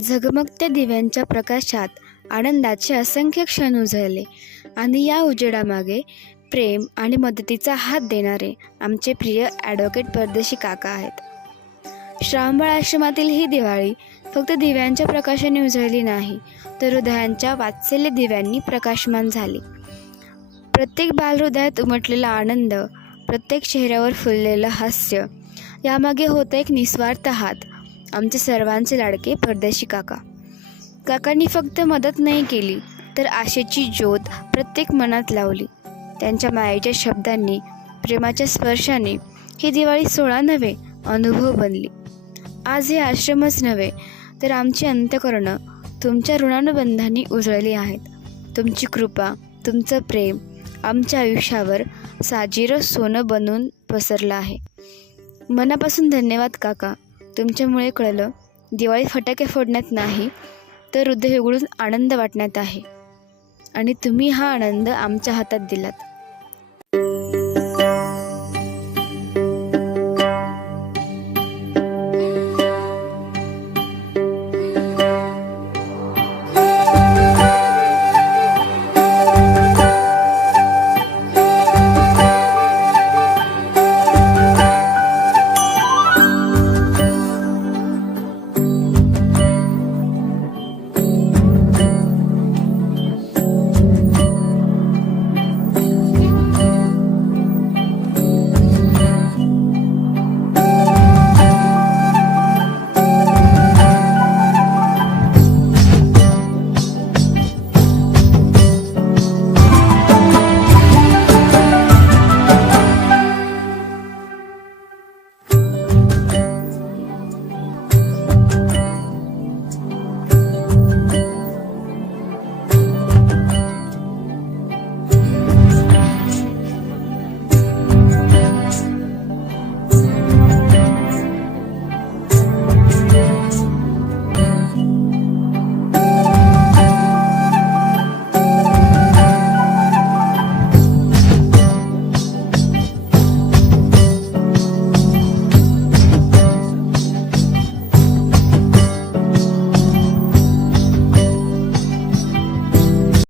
झगमगत्या दिव्यांच्या प्रकाशात आनंदाचे असंख्य क्षण उजळले आणि या उजेडामागे प्रेम आणि मदतीचा हात देणारे आमचे प्रिय ॲडव्होकेट परदेशी काका आहेत. श्रावणबाळ आश्रमातील ही दिवाळी फक्त दिव्यांच्या प्रकाशाने उजळली नाही, तर हृदयांच्या वात्सल्य दिव्यांनी प्रकाशमान झाली. प्रत्येक बालहृदयात उमटलेला आनंद, प्रत्येक चेहऱ्यावर फुललेलं हास्य, यामागे होतं एक निस्वार्थ हात, आमचे सर्वांचे लाडके परदेशी काका. काकांनी फक्त मदत नाही केली, तर आशेची ज्योत प्रत्येक मनात लावली. त्यांच्या मायेच्या शब्दांनी, प्रेमाच्या स्पर्शाने ही दिवाळी सोहळा नव्हे, अनुभव बनली. आज हे आश्रमच नव्हे, तर आमची अंतःकरणं तुमच्या ऋणानुबंधांनी उजळली आहेत. तुमची कृपा, तुमचं प्रेम आमच्या आयुष्यावर साजेरं सोनं बनून पसरलं आहे. मनापासून धन्यवाद काका. तुमच्यामुळे कळलं, दिवाळी फटाके फोडण्यात नाही, तर हृदय उघडून आनंद वाटण्यात आहे. आणि तुम्ही हा आनंद आमच्या हातात दिलात.